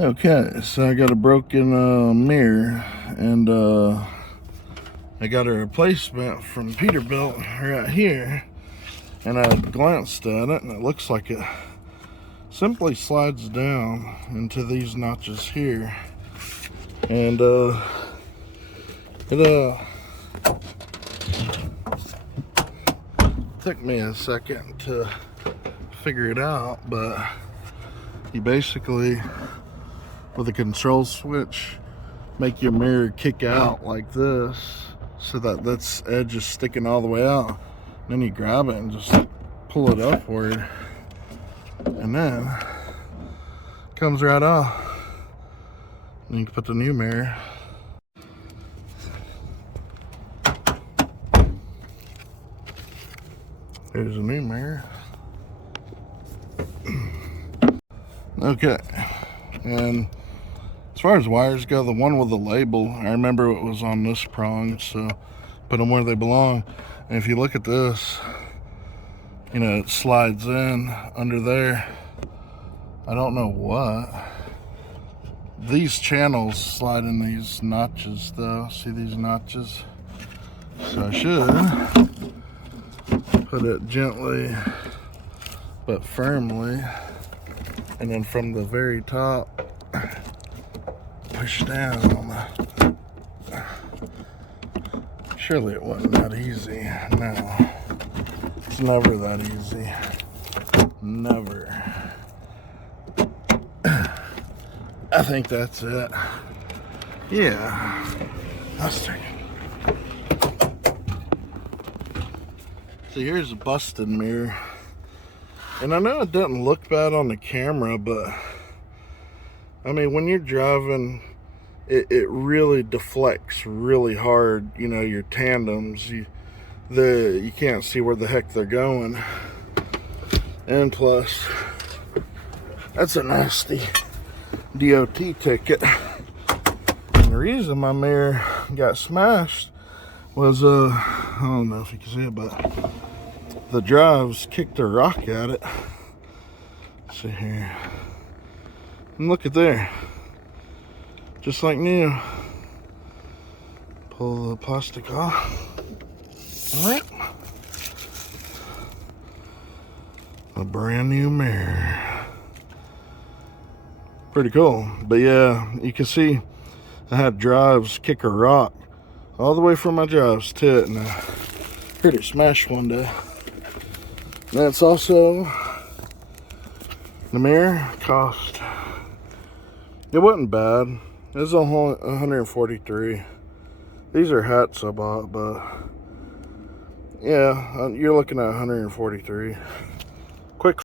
Okay, so I got a broken mirror, and I got a replacement from Peterbilt right here, and I glanced at it, and it looks like it simply slides down into these notches here, and it took me a second to figure it out, but you basically, with a control switch, make your mirror kick out like this so that this edge is sticking all the way out. Then you grab it and just pull it upward, and then it comes right off. And you can put the new mirror. There's a new mirror. Okay, and as far as wires go, the one with the label, I remember it was on this prong, so put them where they belong. And if you look at this, you know, it slides in under there. I don't know what. These channels slide in these notches though. See these notches? So I should put it gently but firmly, and then from the very top, push down. Surely it wasn't that easy. No, it's never that easy. Never. I think that's it. Yeah, that's it. So here's a busted mirror, and I know it doesn't look bad on the camera, but I mean, when you're driving, it really deflects really hard. You know, your tandems, you can't see where the heck they're going. And plus, that's a nasty DOT ticket. And the reason my mirror got smashed was, I don't know if you can see it, but the drives kicked a rock at it. Let's see here. And look at there. Just like new. Pull the plastic off. Alright. A brand new mirror. Pretty cool. But yeah, you can see I had drives kick a rock all the way from my drives to it, and I heard it smash one day. That's also the mirror cost. It wasn't bad. It was only $143. These are hats I bought, but yeah, you're looking at $143. Quick